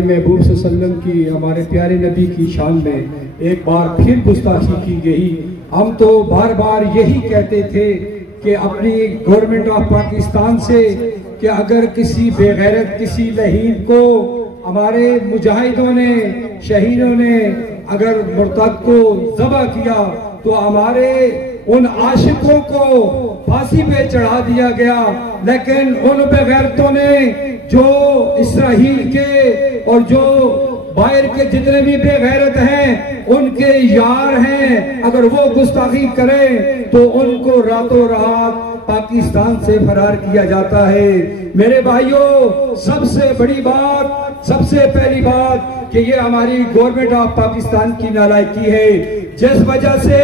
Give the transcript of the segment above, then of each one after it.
प्यारे महबूब सल्लल्लाहु अलैहि वसल्लम की, हमारे प्यारे नबी की शान में एक बार फिर गुस्ताखी की गई। हम तो बार बार यही कहते थे कि अपनी गवर्नमेंट ऑफ पाकिस्तान से कि अगर किसी बेगैरत, किसी लहीन को हमारे मुजाहिदों ने, शहीदों ने अगर मुर्तद को ज़बह किया तो हमारे उन आशिकों को फांसी पे चढ़ा दिया गया। लेकिन उन बेगैरतों ने जो इसराइल के और जो बाहर के जितने भी बेगैरत हैं उनके यार हैं, अगर वो गुस्ताखी करें तो उनको रातों रात पाकिस्तान से फरार किया जाता है। मेरे भाइयों, सबसे बड़ी बात, सबसे पहली बात कि ये हमारी गवर्नमेंट ऑफ पाकिस्तान की नालायकी है, जिस वजह से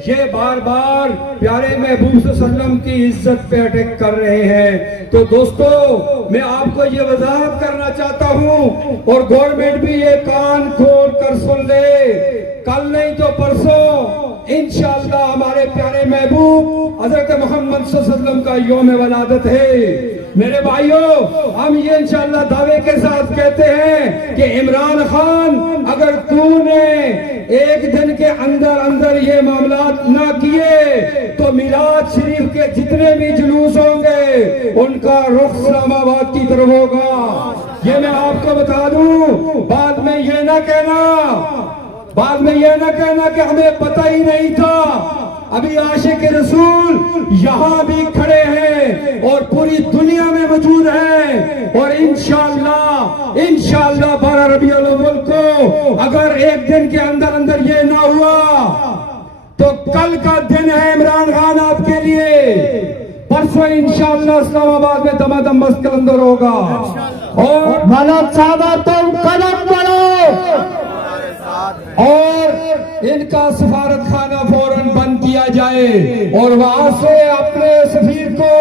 ये बार बार प्यारे महबूब सल्लल्लाहु अलैहि वसल्लम की इज्जत पे अटैक कर रहे हैं। तो दोस्तों, मैं आपको ये वजाहत करना चाहता हूँ और गवर्नमेंट भी ये कान खोल कर सुन ले, कल नहीं तो परसों इंशाअल्लाह हमारे प्यारे महबूब हजरत मोहम्मद सल्लल्लाहु अलैहि वसल्लम का यौम वलादत है। मेरे भाइयों, हम ये इंशाअल्लाह दावे के साथ कहते हैं कि इमरान खान, अगर तूने एक दिन के अंदर अंदर ये मामलात ना किए तो मिलाद शरीफ के जितने भी जुलूस होंगे उनका रुख इस्लामाबाद की तरफ होगा। ये मैं आपको बता दूं। बाद में ये ना कहना कि हमें पता ही नहीं था। अभी आशिक रसूल यहाँ भी खड़े हैं और पूरी दुनिया में मौजूद हैं और इंशाअल्लाह 12 रबीउल अव्वल को अगर एक दिन के अंदर अंदर ये ना हुआ तो कल का दिन है इमरान खान आपके लिए। परसों इंशाअल्लाह इस्लामाबाद में दमादम मस्त कलंदर होगा। और मलक साहब तुम कदम बढ़ो और इनका सफारत खाना फौरन बंद किया जाए और वहां से अपने सफीर को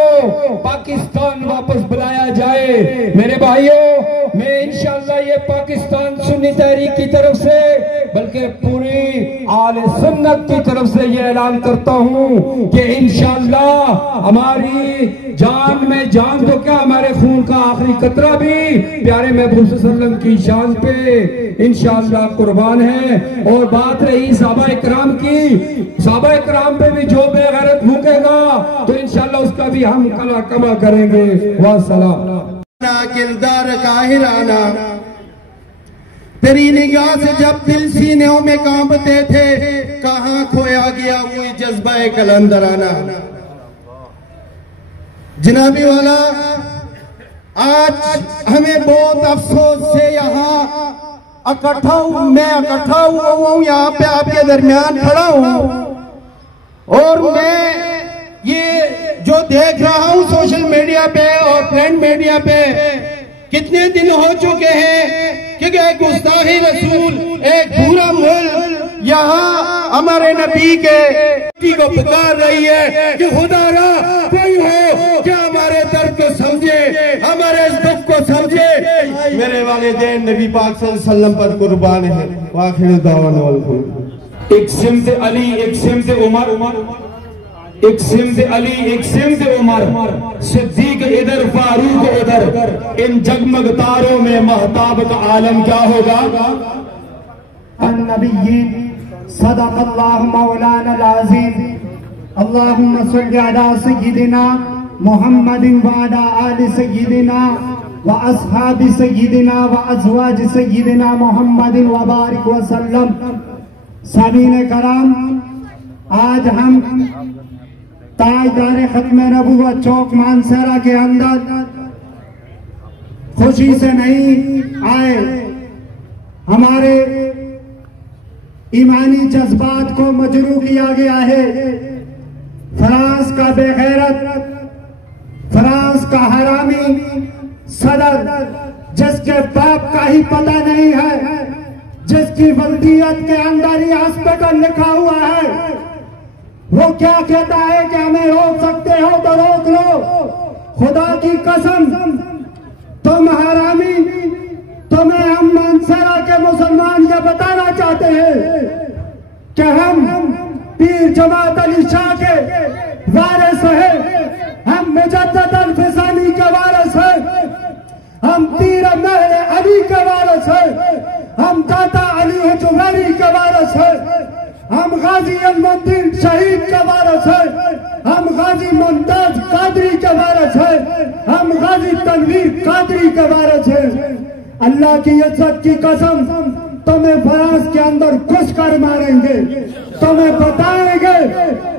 पाकिस्तान वापस बुलाया जाए। मेरे भाइयों, मैं इंशाअल्लाह ये पाकिस्तान सुन्नी तहरीक की तरफ से बल्कि पूरी आले सुन्नत की तरफ से ये ऐलान करता हूँ कि इंशाअल्लाह हमारी जान में जान तो क्या, हमारे खून का आखिरी कतरा भी प्यारे महबूब सल्लल्लाहु अलैहि वसल्लम की शान पे इंशाअल्लाह कुर्बान है। और बात रही सहाबा इकराम की, सहाबा इकराम पे भी जो बेगैरत भूकेगा तो इंशाअल्लाह उसका भी हम कला कमा करेंगे। वासलाम। किरदार काहिराना तेरी निगाह से जब दिल सीनों में कांपते थे, कहां खोया गया कोई जज्बा कलंदराना। जनाबी वाला, आज हमें बहुत अफसोस से यहाँ मैं इकट्ठा हुआ हूँ, यहाँ पे आपके दरमियान खड़ा हूँ और मैं ये जो देख रहा हूँ सोशल मीडिया पे और प्रिंट मीडिया पे, कितने दिन हो चुके हैं कि गुस्ताखी रसूल एक पूरा मुल्क यहाँ हमारे नबी के को पुकार रही है कि खुदारा कोई हो क्या हमारे दर्द को समझे, हमारे इस दुख को समझे। मेरे वालिदैन नबी पाक सल्लल्लाहु अलैहि वसल्लम पर कुर्बान है। आखिर दावाना वल एक सिमत अली, एक सिमत उमर, एक सिमत अली, एक सिमत उमर, सिद्दीक इधर, फारूक उधर, इन जगमग तारों में महताब का आलम क्या होगा। अन्नबिय्यीन सदक़ल्लाहु मौलाना अल-अज़ीम। अल्लाहुम्मा सल्लि अला सय्यिदिना मुहम्मदिन व अला आलि सय्यिदिना व अस्हाबि सय्यिदिना व अज़वाज सय्यिदिना मुहम्मदिन व बारिक व सल्लम। सामीन कराम, आज हम ताजदार खत्म नबुव्वत चौक मानसरा के अंदर खुशी से नहीं आए, हमारे ईमानी जज्बात को मजरू किया गया है। फ्रांस का बेगैरत, फ्रांस का हरामी सदर, जिसके बाप का ही पता नहीं है, जिसकी वल्दियत के अंदर ही हॉस्पिटल लिखा हुआ है, वो क्या कहता है कि हमें रोक सकते हो तो रोक लो। खुदा की कसम, तुम हरामी, तुम्हें हम मानसरा के मुसलमान ये बताना चाहते हैं कि हम पीर जमात अली शाह के वारिस हैं, हम मुजद्दिद अल-फिसानी के वारिस हैं, हम पीर महर अली के वारिस वारस है, हम दाता अली हुजूरी के वारस है, हम गाजी अलमुद्दीन शहीद के वारस है, हम गाजी मुमताज कादरी के वारस है, हम गाजी तनवीर कादरी के वारस है। अल्लाह की इज्जत की कसम, तुम्हें फ्रांस के अंदर घुस कर मारेंगे, तुम्हें बताएंगे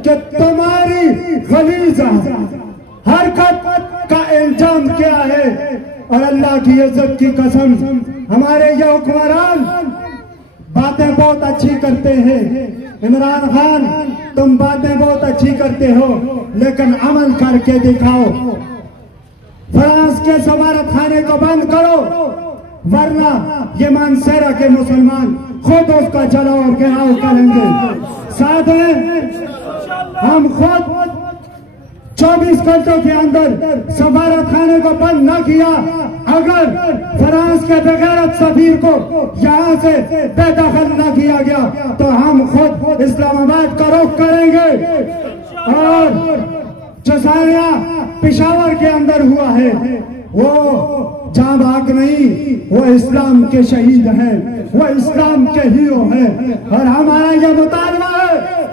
कि तुम्हारी गलीज़ हरकत का इंजाम क्या है। और अल्लाह की इज्जत की कसम, हमारे ये हुक्मरान बातें बहुत अच्छी करते हैं। इमरान खान, तुम बातें बहुत अच्छी करते हो, लेकिन अमल करके दिखाओ। फ्रांस के सफारत खाने को बंद करो, वरना ये मानसेरा के मुसलमान खुद उसका जलाओ और घेराव करेंगे। साथ में हम खुद 24 घंटों के अंदर सफारत खाने को बंद न किया, अगर फ्रांस के बेगैरत सफीर को यहाँ से बेदखल न किया गया, तो हम खुद इस्लामाबाद का रुख करेंगे। और जो साया पेशावर के अंदर हुआ है, वो जाँ भाग नहीं, वो इस्लाम के शहीद हैं, वो इस्लाम के हीरो हैं। और हमारा यह मुतालबा है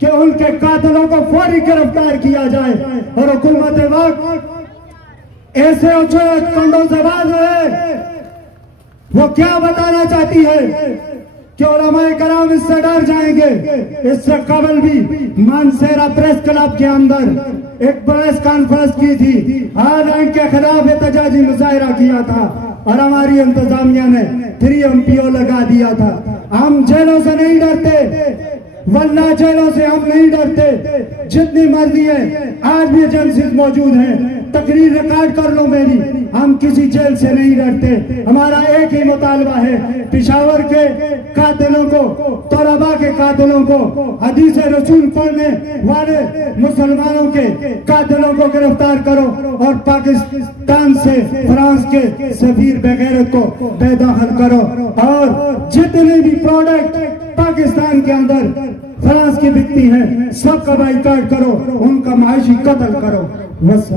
कि उनके कातिलों को फौरी गिरफ्तार किया जाए। और हुकूमत वक्त ऐसे उछल कंडों से बाज है, वो क्या बताना चाहती है कि उलमाए कराम इससे डर जाएंगे। इससे कबल भी मानसेरा प्रेस क्लब के अंदर एक प्रेस कॉन्फ्रेंस की थी, हालांकि के खिलाफ एहतजाजी मुजाहिरा किया था और हमारी इंतजामिया ने 3 MPO लगा दिया था। हम जेलों से नहीं डरते, वल्ला जेलों से हम नहीं डरते। जितनी मर्जी है, आज भी एजेंसीज मौजूद हैं, तकरीर रिकॉर्ड कर लो मेरी, हम किसी जेल से नहीं डरते। हमारा एक ही मुतालबा है, पेशावर के कातिलों को, तोलबा के कातिलों को, हदीस रसूल पढ़ने वाले मुसलमानों के कातिलों को गिरफ्तार करो और पाकिस्तान से फ्रांस के सफीर बेगैरत को बेदखल करो। और जितने भी प्रोडक्ट पाकिस्तान के अंदर फ्रांस की बिकती है, सबका बाइकाट करो, उनका माशी कत्ल करो। बस